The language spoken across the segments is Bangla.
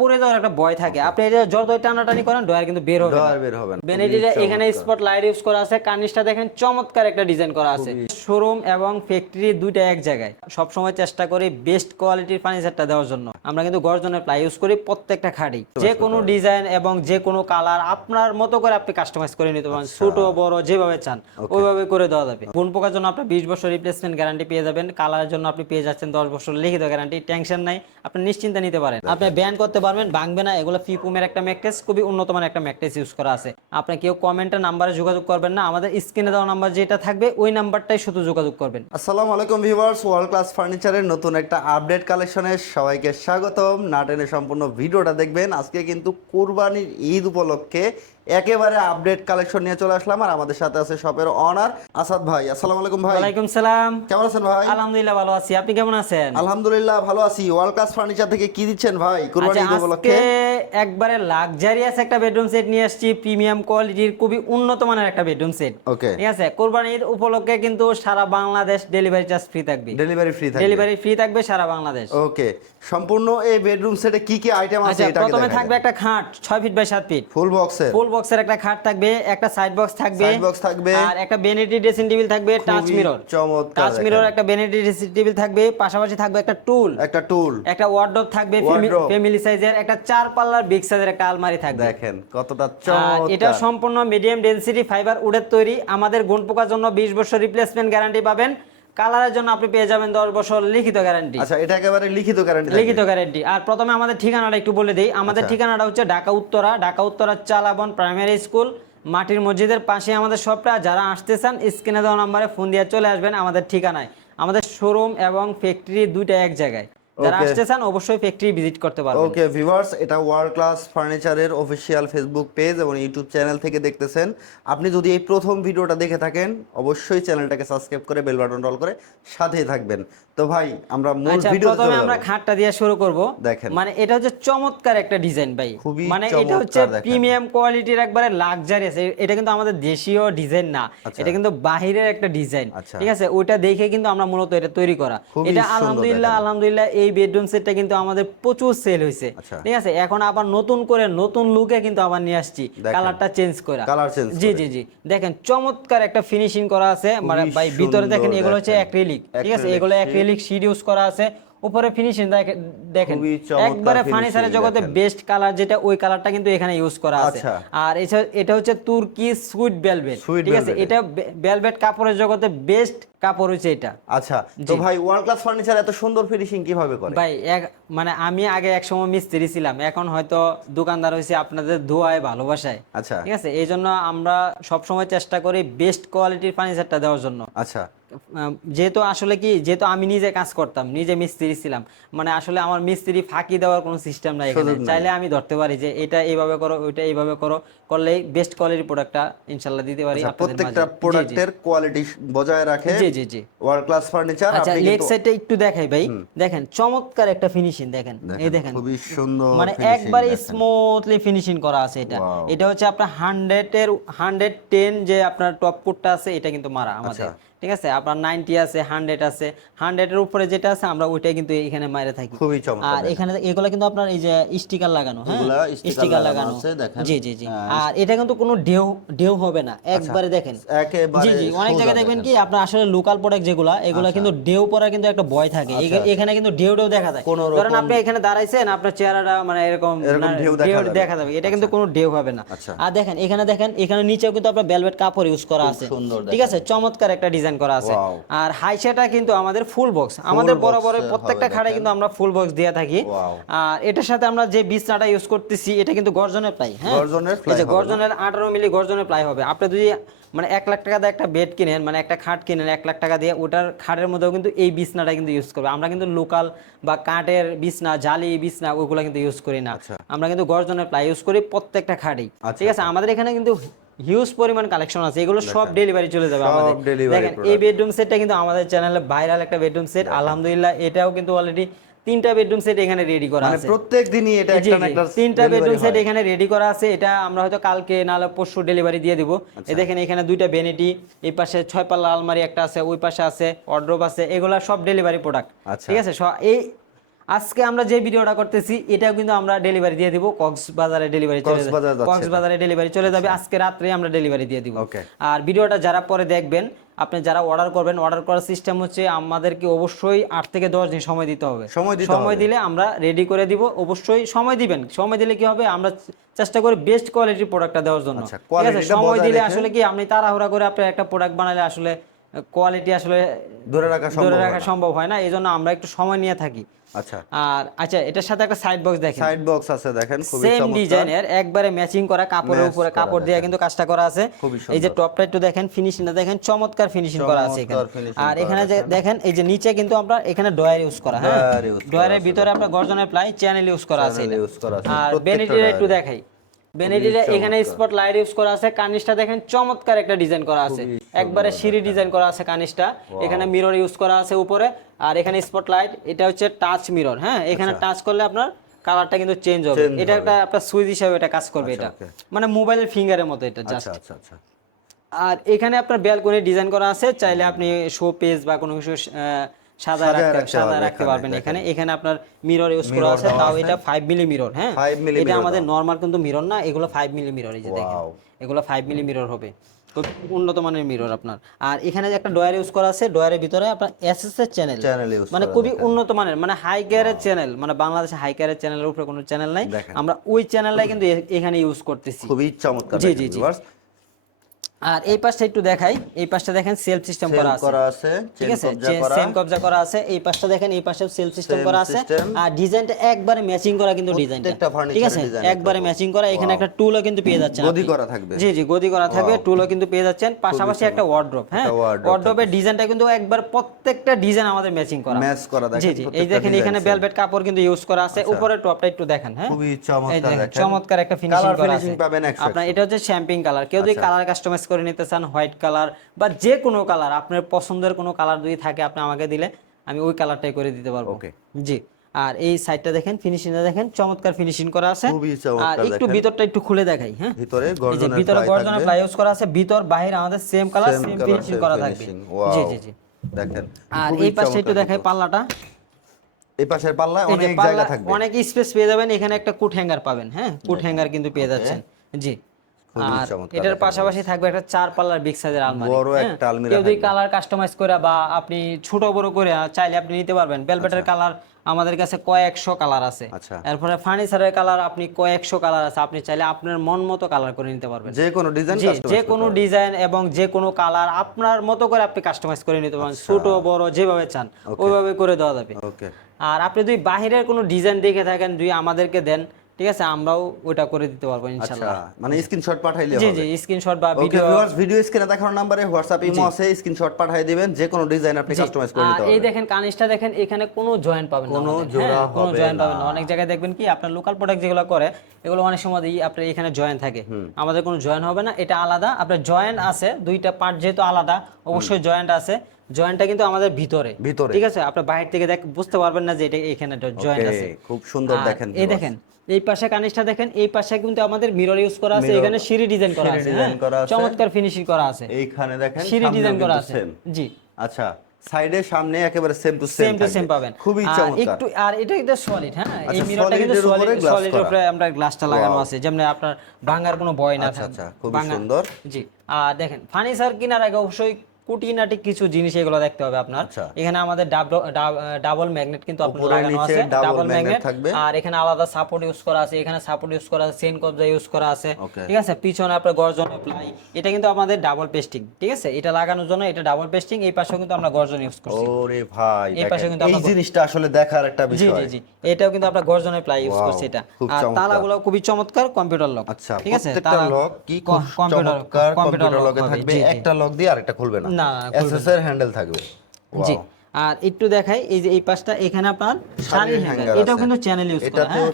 পরে যাওয়ার একটা ভয় থাকে। আপনি এই যে যতই টানাটানি করেন ডয়ার কিন্তু বের হবে ডয়ার বের হবে না। বেনেডিটা এখানে স্পট লাইট ইউজ করা আছে কার্নিশটা দেখেন চমৎকার একটা ডিজাইন করা আছে। শোরুম এবং ফ্যাক্টরি দুইটা এক জায়গায়। সব সময় চেষ্টা করি বেস্ট কোয়ালিটির ফার্নিচারটা দেওয়ার জন্য। আমরা কিন্তু গর্জনের প্লাই ইউজ করি প্রত্যেকটা খাড়ি যে কোনো ডিজাইন এবং যে কোনো কালার আপনার মতো করে আপনি কাস্টমাইজ করে নিতে পারেন। ছোট বড় যেভাবে চান ওইভাবে করে দেওয়া যাবে। গুণ পোকার জন্য আপনি বিশ বছর রিপ্লেসমেন্ট গ্যারান্টি পেয়ে যাবেন। কালারের জন্য আপনি পেয়ে যাচ্ছেন দশ বছর লিখিত গ্যারান্টি টেনশন নাই। আপনি নিশ্চিন্তে নিতে পারেন। আপনি ব্যান করতে পারবেন, ভাঙবে না। এগুলো ফিপুমের একটা ম্যাকটেস খুবই উন্নত মানের একটা ম্যাকটেস ইউজ করা আছে। আপনি কেউ কমেন্টের নাম্বারে যোগাযোগ করবেন না। আমাদের স্ক্রিনে দেওয়া নাম্বার যেটা থাকবে, ওই নাম্বারটাই শুধু যোগাযোগ করবেন। আসসালামু আলাইকুম ভিউয়ার্স ওয়ার্ল্ড ক্লাস ফার্নিচারের নতুন একটা আপডেট কালেকশনে সবাইকে স্বাগতম। নাটেনে সম্পূর্ণ ভিডিওটা দেখবেন। আজকে কিন্তু কোরবানির ঈদ উপলক্ষে একেবারে আপডেট কালেকশন নিয়ে চলে আসলাম আর আমাদের সাথে আছে শপের অনার আসাদ ভাই। আসসালামু আলাইকুম ভাই। ওয়ালাইকুম সালাম। কেমন আছেন ভাই? আলহামদুলিল্লাহ ভালো আছি। আপনি কেমন আছেন? আলহামদুলিল্লাহ ভালো আছি। ওয়ার্ল্ড ক্লাস ফার্নিচার থেকে কি দিচ্ছেন ভাই? কুরবানি আচ্ছা উপলক্ষে। একবারে লাক্সারিয়াস একটা বেডরুম সেট নিয়ে আসছি প্রিমিয়াম কোয়ালিটির খুবই উন্নত মানের একটা বেডরুম সেট ওকে ঠিক আছে? কোরবানির উপলক্ষে কিন্তু সারা বাংলাদেশ ডেলিভারি চার্জ ফ্রি থাকবে। ডেলিভারি ফ্রি থাকে ডেলিভারি ফ্রি থাকবে সারা বাংলাদেশ। ওকে সম্পূর্ণ এই বেডরুম সেটে কি কি আইটেম আছে আচ্ছা এটা প্রথমে থাকবে একটা খাট ছয় ফিট বাই সাত ফিট ফুল বক্সের ফুল বক্সের একটা খাট থাকবে একটা সাইড বক্স থাকবে। Side box থাকবে। আর একটা বেনিটি ড্রেসিং টেবিল থাকবে টাচ মিরর চমৎকার টাচ মিরর একটা বেনিটি ড্রেসিং টেবিল থাকবে পাশাপাশি থাকবে একটা টুল একটা টুল একটা ওয়ার্ডরোব থাকবে ফ্যামিলি সাইজের একটা চার পাল্লার বিগ সাইজের একটা আলমারি থাকবে। দেখেন কতটা আর এটা সম্পূর্ণ মিডিয়াম ডেনসিটি ফাইবার উডের তৈরি। আমাদের গুণ পোকার জন্য বিশ বছর রিপ্লেসমেন্ট গ্যারান্টি পাবেন। কালারের জন্য আপনি পেয়ে যাবেন দশ বছর লিখিত গ্যারান্টি আচ্ছা এটা একেবারে লিখিত গ্যারান্টি লিখিত গ্যারান্টি আর প্রথমে আমাদের ঠিকানাটা একটু বলে দিই। আমাদের আচ্ছা। ঠিকানাটা হচ্ছে ঢাকা উত্তরা। ঢাকা উত্তরা চালাবন প্রাইমারি স্কুল মাটির মসজিদের পাশে আমাদের শপটা যারা আসতে চান স্ক্রিনে দেওয়া নম্বরে ফোন দিয়ে চলে আসবেন আমাদের ঠিকানায়। আমাদের শোরুম এবং ফ্যাক্টরি দুইটা এক জায়গায়। যারা আসতে চান অবশ্যই ফ্যাক্টরি ভিজিট করতে পারবেন। ওকে ভিউয়ার্স এটা ওয়ার্ল্ড ক্লাস ফার্নিচারের অফিসিয়াল ফেসবুক পেজ এবং ইউটিউব চ্যানেল থেকে দেখতেছেন। আপনি যদি এই প্রথম ভিডিওটা দেখে থাকেন অবশ্যই চ্যানেলটাকে সাবস্ক্রাইব করে বেল বাটন রল করে সাথেই থাকবেন। তো ভাই আমরা মূল আচ্ছা ভিডিও প্রথমে আমরা খাটটা দিয়ে শুরু করব। দেখেন। মানে এটা হচ্ছে চমৎকার একটা ডিজাইন ভাই। মানে এটা হচ্ছে প্রিমিয়াম কোয়ালিটির একবারে লাক্সারিয়াস এটা কিন্তু আমাদের দেশীয় ডিজাইন না। আচ্ছা। এটা কিন্তু বাহিরের একটা ডিজাইন আচ্ছা। ঠিক আছে? ওইটা দেখে কিন্তু আমরা মূলত এটা তৈরি করা। এটা আলহামদুলিল্লাহ আলহামদুলিল্লাহ এই বেডরুম সেটটা কিন্তু আমাদের প্রচুর সেল হয়েছে আচ্ছা। ঠিক আছে? এখন আবার নতুন করে নতুন লুকে কিন্তু আবার নিয়ে আসছি। কালারটা চেঞ্জ করে কালার চেঞ্জ জি জি জি। দেখেন চমৎকার একটা ফিনিশিং করা আছে। মানে ভাই ভিতরে দেখেন এগুলো হচ্ছে। অ্যাক্রিলিক ঠিক আছে? এগুলো। অ্যাক্রিলিক শিট ইউজ করা আছে। উপরে ফিনিশিং দেখেন একবারে ফার্নিচারের জগতে বেস্ট কালার যেটা ওই কালারটা কিন্তু এখানে ইউজ করা আছে। আচ্ছা। আর এটা হচ্ছে তুর্কি সুইট ভেলভেট ঠিক আছে? এটা ভেলভেট কাপড়ের জগতে বেস্ট কাপড় হচ্ছে এটা। আচ্ছা তো ভাই ওয়ার্ল্ড ক্লাস ফার্নিচার এত সুন্দর ফিনিশিং কীভাবে করে? ভাই এক মানে আমি আগে এক সময় মিস্ত্রি ছিলাম এখন হয়তো দোকানদার হয়েছে আপনাদের ধোয়ায় ভালোবাসায়। আচ্ছা। ঠিক আছে? এই জন্য আমরা সবসময় চেষ্টা করি বেস্ট কোয়ালিটির ফার্নিচারটা দেওয়ার জন্য। আচ্ছা। যেহেতু আসলে কি যেহেতু আমি নিজে কাজ করতাম নিজে মিস্ত্রি ছিলাম মানে আসলে আমার মিস্ত্রি ফাঁকি দেওয়ার কোনো সিস্টেম নাই এখানে। চাইলে আমি ধরতে পারি যে এটা এইভাবে করো ওইটা এইভাবে করো করলে বেস্ট কোয়ালিটির প্রোডাক্টটা ইনশাল্লাহ দিতে পারি আচ্ছা, আপনাদের প্রত্যেকটা। প্রোডাক্টের কোয়ালিটি বজায় রাখে জি জি জি। ওয়ার্ল্ড ক্লাস ফার্নিচার আচ্ছা লেগ সাইডটা একটু দেখাই ভাই। দেখেন চমৎকার একটা ফিনিশিং দেখেন। এই দেখেন খুবই সুন্দর মানে একবারে স্মুথলি ফিনিশিং করা আছে এটা। এটা হচ্ছে আপনার হান্ড্রেড এর হান্ড্রেড টেন যে আপনার টপ কোটটা আছে এটা কিন্তু মারা আমাদের। আচ্ছা। ঠিক আছে? আপনার নাইনটি আছে হান্ড্রেড আছে। হান্ড্রেড এর উপরে যেটা আছে আমরা ওইটাই কিন্তু এখানে মাইরে থাকি। খুবই চমৎকার আর এখানে এগুলো কিন্তু আপনার এই যে স্টিকার লাগানো হ্যাঁ? স্টিকার লাগানো আছে, দেখেন। জি জি জি। আর এটা কিন্তু কোনো ঢেউ ঢেউ হবে না একবারে দেখেন। একেবারে জি জি অনেক জায়গায় দেখবেন কি আপনার আসলে লোকাল প্রোডাক্ট যেগুলা এগুলা কিন্তু ঢেউ পড়া কিন্তু একটা ভয় থাকে। এগে- এখানে কিন্তু ঢেউ ঢেউ দেখা যায়। রকম- আপনি এখানে দাঁড়াইছেন আপনার চেহারাটা মানে এরকম ঢেউ দেখা যাবে। এটা কিন্তু কোনো ঢেউ হবে না। আচ্ছা। আর দেখেন এখানে দেখেন এখানে নিচেও কিন্তু আপনার ভেলভেট কাপড় ইউজ করা আছে। সুন্দর ঠিক আছে? চমৎকার একটা ডিজাইন করা আছে. আর হাইসেটা কিন্তু আমাদের ফুল বক্স আমাদের বরাবর প্রত্যেকটা খাড়ে কিন্তু আমরা ফুল বক্স দিয়ে থাকি। আর এটার সাথে আমরা যে বিছনাটা ইউজ করতেছি এটা কিন্তু গর্জনের প্লাই হ্যাঁ? গর্জনের এই যে গর্জনের আঠারো মিলি গর্জনের প্লাই হবে। আপনি যদি মানে এক লাখ টাকা দিয়ে একটা বেড কিনেন মানে একটা খাট কিনেন এক লাখ টাকা দিয়ে ওটার খাটের মধ্যেও কিন্তু এই বিছনাটা কিন্তু ইউজ করবে। আমরা কিন্তু লোকাল বা কাঠের বিছনা জালি বিছনা ওইগুলো কিন্তু ইউজ করি না। আচ্ছা। আমরা কিন্তু গর্জনের প্লাই ইউজ করি প্রত্যেকটা খাটেই। আচ্ছা, ঠিক আছে? আমাদের এখানে কিন্তু হিউজ পরিমাণ কালেকশন আছে। এগুলো সব ডেলিভারি চলে যাবে আমাদের। দেখেন এই বেডরুম সেটটা কিন্তু আমাদের চ্যানেলে ভাইরাল একটা বেডরুম সেট আলহামদুলিল্লাহ এটাও কিন্তু অলরেডি তিনটা বেডরুম সেট এখানে রেডি করা মানে আছে। প্রত্যেক দিনই এটা একটা একটা তিনটা বেডরুম সেট এখানে রেডি করা আছে। এটা আমরা হয়তো কালকে নাহলে পরশু ডেলিভারি দিয়ে দিব। আচ্ছা। এই দেখেন এখানে দুইটা ভ্যানিটি এই পাশে ছয় পাল্লা আলমারি একটা আছে ওই পাশে আছে অর্ড্রোপ আছে এগুলা সব ডেলিভারি প্রোডাক্ট আচ্ছা। ঠিক আছে? এই আজকে আমরা যে ভিডিওটা করতেছি এটাও কিন্তু আমরা ডেলিভারি দিয়ে দিব। কক্সবাজারে ডেলিভারি চলে যাবে। কক্সবাজারে ডেলিভারি চলে যাবে। আজকে রাত্রে আমরা ডেলিভারি দিয়ে দিব। আর ভিডিওটা যারা পরে দেখবেন আপনি যারা অর্ডার করবেন অর্ডার করার সিস্টেম হচ্ছে আমাদেরকে অবশ্যই আট থেকে দশ দিন সময় দিতে হবে। সময়। দিলে আমরা রেডি করে দিব। অবশ্যই সময় দিবেন। সময় দিলে কি হবে? আমরা চেষ্টা করি বেস্ট কোয়ালিটির প্রোডাক্টটা দেওয়ার জন্য। আচ্ছা, ঠিক আছে? সময় দিলে আসলে কি আপনি তাড়াহুড়া করে আপনি একটা প্রোডাক্ট বানালে আসলে কোয়ালিটি আসলে ধরে রাখা সম্ভব ধরে রাখা। সম্ভব হয় না। এই জন্য আমরা একটু সময় নিয়ে থাকি। আচ্ছা। আর আচ্ছা এটার সাথে একটা সাইড বক্স দেখেন। সাইড বক্স আছে দেখেন খুবই সেম ডিজাইনের একবারে ম্যাচিং করা কাপড়ের উপরে কাপড় দিয়ে কিন্তু কাজটা করা আছে। এই যে টপ একটু দেখেন ফিনিশিংটা দেখেন চমৎকার ফিনিশিং করা আছে এখানে। আর এখানে যে দেখেন এই যে নিচে কিন্তু আমরা এখানে ডয়ার ইউজ করা হ্যাঁ? ডয়ারের ভিতরে আমরা গর্জনের প্লাই চ্যানেল ইউজ করা আছে, আর বেনিটির একটু দেখাই। বেনিটিরে এখানে স্পট লাইট ইউজ করা আছে কানিসটা দেখেন চমৎকার একটা ডিজাইন করা আছে। একবারে সিঁড়ি ডিজাইন করা আছে কানিসটা এখানে মিরর ইউজ করা আছে উপরে আর এখানে স্পট লাইট এটা হচ্ছে টাচ মিরর হ্যাঁ? এখানে টাচ করলে আপনার কালারটা কিন্তু চেঞ্জ হবে। এটা একটা আপনার সুইচ হিসাবে এটা কাজ করবে এটা। okay. মানে মোবাইলের ফিঙ্গারের মতো এটা জাস্ট আচ্ছা আচ্ছা আচ্ছা। আর এখানে আপনার ব্যালকনি ডিজাইন করা আছে চাইলে আপনি শো পেজ বা কোনো কিছু সাদা রাখতে সাদা রাখতে পারবেন এখানে এখানে। আপনার মিরর ইউজ করা আছে তাও এটা 5 মিলি মিরর হ্যাঁ? এটা আমাদের। নরমাল কিন্তু মিরর না এগুলো 5 মিলি মিরর এই যে দেখেন। এগুলো 5 মিলি মিরর হবে। খুব উন্নত মানের মিরর আপনার। আর এখানে যে একটা ডয়ার ইউজ করা আছে ডয়ারের ভিতরে আপনার এসএস এর চ্যানেল মানে খুবই উন্নত মানের মানে হাই গিয়ারের চ্যানেল মানে বাংলাদেশে হাই গিয়ারের চ্যানেলের উপরে কোনো চ্যানেল নাই। আমরা ওই চ্যানেলটাই কিন্তু এখানে ইউজ করতেছি। খুবই চমৎকার জি, জি, জি। আর এই পাশটা একটু দেখাই। এই পাশটা দেখেন সেলফ সিস্টেম করা আছে। করা আছে ঠিক আছে? করা। সেম কবজা করা আছে। এই পাশটা দেখেন এই পাশেও সেলফ সিস্টেম করা আছে। আর ডিজাইনটা একবারে ম্যাচিং করা কিন্তু ডিজাইনটা ঠিক আছে? একবারে ম্যাচিং করা। এখানে একটা টুলও কিন্তু পেয়ে যাচ্ছেন গদি করা থাকবে। জি জি গদি করা থাকবে। টুলও কিন্তু পেয়ে যাচ্ছেন। পাশাপাশি একটা ওয়ার্ড্রপ হ্যাঁ? ওয়ার্ড্রপের ডিজাইনটা কিন্তু একবার প্রত্যেকটা ডিজাইন আমাদের ম্যাচিং করা। ম্যাচ করা দেখেন জি জি। এই দেখেন এখানে ভেলভেট কাপড় কিন্তু ইউজ করা আছে। উপরে টপটা একটু দেখেন হ্যাঁ? খুবই চমৎকার চমৎকার একটা ফিনিশিং করা আছে। পাবেন আপনার এটা হচ্ছে শ্যাম্পিং কালার কেউ যদি কালার কাস্টমাইজ করে নিতে চান হোয়াইট কালার বা যে কোনো কালার আপনার পছন্দের কোনো কালার যদি থাকে আপনি আমাকে দিলে আমি ওই কালারটাই করে দিতে পারব। Okay. জি। আর এই সাইডটা দেখেন ফিনিশিংটা দেখেন চমৎকার ফিনিশিং করা আছে। আর একটু ভিতরটা একটু খুলে দেখাই হ্যাঁ। ভিতরে গর্জনের ভিতরে গর্জনের। প্লাই ইউজ করা আছে ভিতর বাহির আমাদের সেম কালার সেম ফিনিশিং করা থাকবে। জি জি জি। দেখেন আর এই পাশে একটু দেখাই পাল্লাটা। এই পাশের পাল্লা অনেক পাল্লা জায়গা থাকবে। অনেক স্পেস পেয়ে যাবেন এখানে একটা কুট হ্যাঙ্গার পাবেন হ্যাঁ। কুট হ্যাঙ্গার কিন্তু পেয়ে যাচ্ছেন। জি। আর এটার পাশাপাশি থাকবে একটা চার পাল্লার বিগ সাইজের আলমারি। বড় হ্যাঁ? একটা আলমিরা কেউ যদি কালার কাস্টমাইজ করে বা আপনি ছোট বড় করে চাইলে আপনি নিতে পারবেন। ভেলভেটের আচ্ছা। কালার আমাদের কাছে কয়েকশো কালার আছে। আচ্ছা। এরপরে ফার্নিচারের কালার আপনি কয়েকশো কালার আছে। আপনি চাইলে আপনার মন মতো কালার করে নিতে পারবেন। যে কোনো ডিজাইন যে কোনো ডিজাইন এবং যে কোনো কালার আপনার মতো করে আপনি কাস্টমাইজ করে নিতে পারেন আচ্ছা। ছোট বড় যেভাবে চান ওইভাবে করে দেওয়া যাবে। আর আপনি যদি বাহিরের কোনো ডিজাইন দেখে থাকেন যদি আমাদেরকে দেন ঠিক আছে আমরাও ওটা করে দিতে পারব আচ্ছা ইনশাল্লাহ। মানে স্ক্রিনশট পাঠাইলে জি হবে। জি স্ক্রিনশট বা ভিডিও ভিউয়ার্স ভিডিও স্ক্রিনে দেখানোর নম্বরে হোয়াটসঅ্যাপ ইমো আছে স্ক্রিনশট পাঠিয়ে দিবেন যে কোনো ডিজাইন আপনি কাস্টমাইজ করে আর নিতে এই দেখেন কানিসটা দেখেন এখানে কোনো জয়েন্ট পাবেন না কোনো জোড়া হ্যাঁ, কোনো জয়েন্ট পাবেন না। অনেক জায়গায় দেখবেন কি আপনার লোকাল প্রোডাক্ট যেগুলো করে এগুলো অনেক সময় দিয়ে আপনার এখানে জয়েন্ট থাকে। আমাদের কোনো জয়েন্ট হবে না এটা আলাদা। আপনার জয়েন্ট আছে দুইটা পার্ট যেহেতু আলাদা অবশ্যই জয়েন্ট আছে। জয়েন্টটা কিন্তু আমাদের ভিতরে। ভিতরে। ঠিক আছে? আপনি বাইরে থেকে দেখ বুঝতে পারবেন না যে এটা এখানে জয়েন্ট আছে। খুব সুন্দর দেখেন এই দেখেন এই পাশে কানিসটা দেখেন এই পাশে কিন্তু আমাদের মিরর ইউজ করা আছে এখানে সিঁড়ি ডিজাইন করা আছে design হ্যাঁ, করা আছে। চমৎকার ফিনিশিং করা আছে। এইখানে দেখেন সিঁড়ি ডিজাইন করা আছে। জি। আচ্ছা সাইডে সামনে একেবারে same to same to same পাবেন। খুবই চমৎকার। একটু আর এটা কিন্তু সলিড হ্যাঁ? এই আচ্ছা, মিররটা কিন্তু এর উপরে সলিড সলিড। উপরে আমরা গ্লাসটা লাগানো আছে যেমন আপনার ভাঙার কোনো ভয় না আচ্ছা, থাকে আচ্ছা, খুবই সুন্দর। জি। আর দেখেন ফার্নিচার কেনার আগে অবশ্যই কুটিনাটি কিছু জিনিস এগুলো দেখতে হবে আপনার। আচ্ছা। এখানে আমাদের ডাবল ম্যাগনেট কিন্তু আপনার লাগানো আছে। ডাবল ম্যাগনেট থাকবে। আর এখানে আলাদা সাপোর্ট ইউজ করা আছে এখানে সাপোর্ট ইউজ করা আছে চেন কবজা ইউজ করা আছে। ঠিক আছে? পিছনে আপনার গর্জন প্লাই এটা কিন্তু আমাদের ডাবল পেস্টিং ঠিক আছে? এটা লাগানোর জন্য এটা ডাবল পেস্টিং এই পাশেও কিন্তু আমরা গর্জন ইউজ করছি। ওরে ভাই এই পাশে কিন্তু এই জিনিসটা আসলে দেখার একটা বিষয় জি জি এটাও কিন্তু আমরা গর্জনের প্লাই ইউজ করছি এটা। আর। তালাগুলো খুবই চমৎকার কম্পিউটার লক আচ্ছা ঠিক আছে? তালা- লক কি কম্পিউটার কম্পিউটার লকে থাকবে। একটা লক দিয়ে আরেকটা খুলবে না। না, না, এসএস এর হ্যান্ডেল থাকবে। জি। আর একটু দেখাই এই যে এই পাশটা এখানে আপনার শাড়ি হ্যাঙ্গার এটাও কিন্তু চ্যানেল ইউজ করা হ্যাঁ?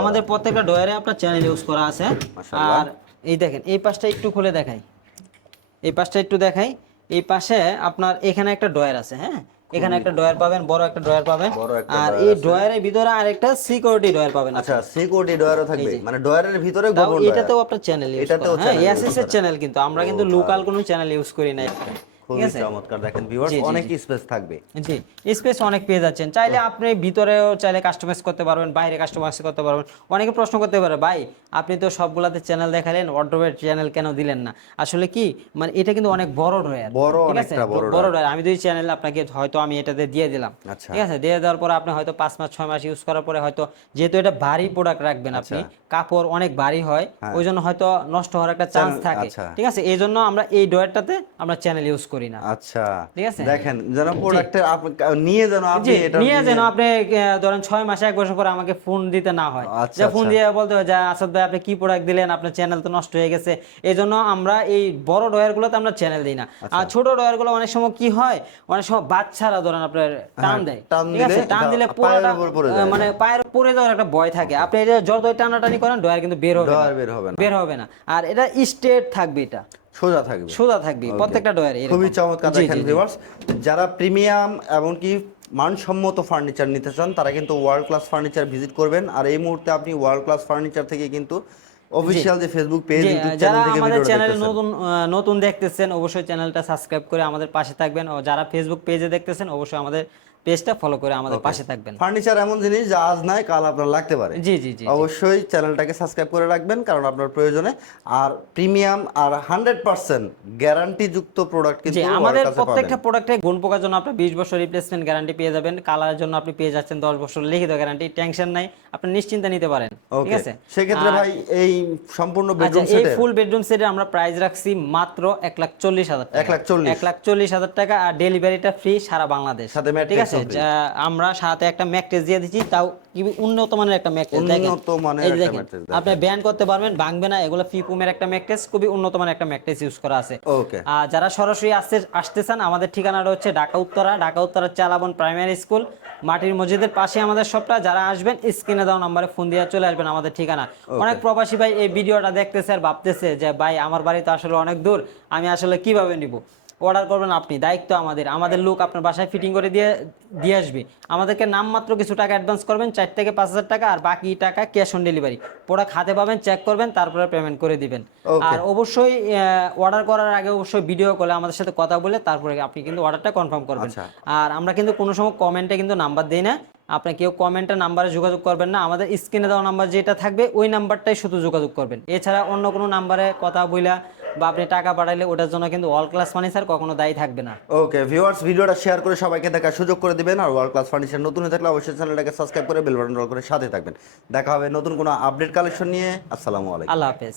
আমাদের প্রত্যেকটা ডয়ারে আপনার চ্যানেল ইউজ করা আছে। আর এই দেখেন এই পাশটা একটু খুলে দেখাই। এই পাশটা একটু দেখাই। এই পাশে আপনার এখানে একটা ডয়ার আছে হ্যাঁ? এখানে একটা ডয়ার পাবেন বড় একটা ডয়ার পাবেন। আর এই। ডয়ারের ভিতরে আরেকটা সিকিউরিটি ডয়ার পাবেন আচ্ছা সিকিউরিটি ডয়ারও থাকবে। মানে ডয়ারের ভিতরে গোপন এটাতেও আপনার চ্যানেল ইউজ করা হ্যাঁ? এসএস এর চ্যানেল কিন্তু আমরা কিন্তু লোকাল কোনো চ্যানেল ইউজ করি না। খুবই চমৎকার। দেখেন ভিউয়ার্স অনেক স্পেস থাকবে। জি স্পেস অনেক পেয়ে যাচ্ছেন। চাইলে আপনি ভিতরেও চাইলে কাস্টমাইজ করতে পারবেন বাইরে কাস্টমাইজ করতে পারবেন। অনেকে প্রশ্ন করতে পারে ভাই আপনি তো সবগুলাতে চ্যানেল দেখালেন অর্ডারের চ্যানেল কেন দিলেন না? আসলে কি মানে এটা কিন্তু অনেক বড় ড্রয়ার বড় অনেকটা বড় বড় ড্রয়ার আমি দুই চ্যানেল আপনাকে হয়তো আমি এটাতে দিয়ে দিলাম। আচ্ছা। ঠিক আছে? দিয়ে দেওয়ার পরে আপনি হয়তো পাঁচ মাস ছয় মাস ইউজ করার পরে হয়তো যেহেতু এটা ভারী প্রোডাক্ট রাখবেন আপনি কাপড় অনেক ভারী হয় ওই জন্য হয়তো নষ্ট হওয়ার একটা চান্স থাকে। আচ্ছা। ঠিক আছে? এই জন্য আমরা এই ড্রয়ারটাতে আমরা চ্যানেল ইউজ করি। না। আচ্ছা ঠিক আছে? দেখেন যেন প্রোডাক্টের নিয়ে যেন আপনি এটা নিয়ে যেন আপনি ধরেন ছয় মাসে এক বছর পরে আমাকে ফোন দিতে না হয়। আচ্ছা, যে ফোন আচ্ছা। দিয়ে বলতে হয় যে আসাদ ভাই আপনি কি প্রোডাক্ট দিলেন? আপনার চ্যানেল তো নষ্ট হয়ে গেছে। এই জন্য আমরা এই বড় ডয়ার গুলোতে আমরা চ্যানেল দিই না। আচ্ছা। আর ছোট ডয়ারগুলো অনেক সময় কি হয়? অনেক সময় বাচ্চারা ধরেন আপনার টান দেয়। টান ঠিক আছে? দিলে টান দিলে পুরোটা। মানে পায়ের পড়ে যাওয়ার একটা ভয় থাকে। আপনি এটা যতই টানাটানি করেন ডয়ার কিন্তু বের হবে না। বের হবে না। বের হবে না। আর এটা স্ট্রেট থাকবে এটা। সোজা থাকবে। সোজা থাকবে প্রত্যেকটা ডয়ার খুবই চমৎকার দেখেন ভিউয়ার্স যারা প্রিমিয়াম এমনকি মানসম্মত ফার্নিচার নিতে চান তারা কিন্তু ওয়ার্ল্ড ক্লাস ফার্নিচার ভিজিট করবেন। আর এই মুহূর্তে আপনি ওয়ার্ল্ড ক্লাস ফার্নিচার থেকে কিন্তু অফিসিয়াল যে ফেসবুক পেজ যারা চ্যানেল থেকে আমাদের চ্যানেলে নতুন নতুন দেখতেছেন অবশ্যই চ্যানেলটা সাবস্ক্রাইব করে আমাদের পাশে থাকবেন। ও যারা ফেসবুক পেজে দেখতেছেন অবশ্যই আমাদের পেজটা ফলো করে আমাদের পাশে থাকবেন। ফার্নিচার এমন জিনিস যা আজ নাই কাল আপনার লাগতে পারে। জি জি জি অবশ্যই চ্যানেলটাকে সাবস্ক্রাইব করে রাখবেন কারণ আপনার প্রয়োজনে আর প্রিমিয়াম আর হান্ড্রেড পার্সেন্ট গ্যারান্টি যুক্ত প্রোডাক্ট কিন্তু আমাদের প্রত্যেকটা প্রোডাক্টে গুণ পোকার জন্য আপনি বিশ বছর রিপ্লেসমেন্ট গ্যারান্টি পেয়ে যাবেন কালারের জন্য আপনি পেয়ে যাচ্ছেন দশ বছর লিখিত গ্যারান্টি টেনশন নাই আপনি নিশ্চিন্তে নিতে পারেন ঠিক আছে? সেক্ষেত্রে ভাই এই সম্পূর্ণ আচ্ছা বেডরুম এই ফুল বেডরুম সেটে আমরা প্রাইস রাখছি মাত্র এক লাখ চল্লিশ হাজার টাকা। এক লাখ চল্লিশ। এক লাখ চল্লিশ হাজার টাকা আর ডেলিভারিটা ফ্রি সারা বাংলাদেশ সাথে ঠিক mattress আছে যা- আমরা সাথে একটা দিয়ে দিচ্ছি তাও কি উন্নত মানের একটা উন্নত মানের একটা আপনি ব্যান করতে পারবেন ভাঙবে না এগুলো ফিপুমের একটা খুবই উন্নত মানের একটা ইউজ করা আছে। ওকে আর যারা সরাসরি আসতে আসতে চান আমাদের ঠিকানাটা হচ্ছে ঢাকা উত্তরা ঢাকা উত্তরা চালাবন প্রাইমারি স্কুল মাটির মসজিদের পাশে আমাদের সবটা যারা আসবেন স্ক্রিনে দেওয়া নাম্বারে ফোন দিয়ে চলে আসবেন আমাদের ঠিকানা। অনেক প্রবাসী ভাই এই ভিডিওটা দেখতেছে আর ভাবতেছে যে ভাই আমার বাড়ি তো আসলে অনেক দূর আমি আসলে কীভাবে নিব? অর্ডার করবেন আপনি দায়িত্ব আমাদের। আমাদের লোক আপনার বাসায় ফিটিং করে দিয়ে দিয়ে আসবে। আমাদেরকে নামমাত্র কিছু টাকা অ্যাডভান্স করবেন চার থেকে পাঁচ হাজার টাকা আর বাকি টাকা ক্যাশ অন ডেলিভারি প্রোডাক্ট হাতে পাবেন চেক করবেন তারপরে পেমেন্ট করে দিবেন। আর অবশ্যই অর্ডার করার আগে অবশ্যই ভিডিও কলে আমাদের সাথে কথা বলে তারপরে আপনি কিন্তু অর্ডারটা কনফার্ম করবেন। আচ্ছা। আর আমরা কিন্তু কোনো সময় কমেন্টে কিন্তু নাম্বার দিই না। আপনি কেউ কমেন্টে নাম্বারে যোগাযোগ করবেন না। আমাদের স্ক্রিনে দেওয়া নাম্বার যেটা থাকবে ওই নাম্বারটাই শুধু যোগাযোগ করবেন। এছাড়া অন্য কোনো নাম্বারে কথা বইলা বা আপনি টাকা পাঠাইলে ওটার জন্য কিন্তু ওয়ার্ল্ড ক্লাস ফার্নিচার কখনো দায়ী থাকবে না। ওকে ভিউয়ার্স ভিডিওটা শেয়ার করে সবাইকে দেখার সুযোগ করে দিবেন আর ওয়ার্ল্ড ক্লাস ফার্নিচার নতুন হয়ে থাকলে অবশ্যই চ্যানেলটাকে সাবস্ক্রাইব করে বেল বাটন করে সাথে থাকবেন। দেখা হবে নতুন কোনো আপডেট কালেকশন নিয়ে। আসসালামু আলাইকুম। আল্লাহ হাফেজ।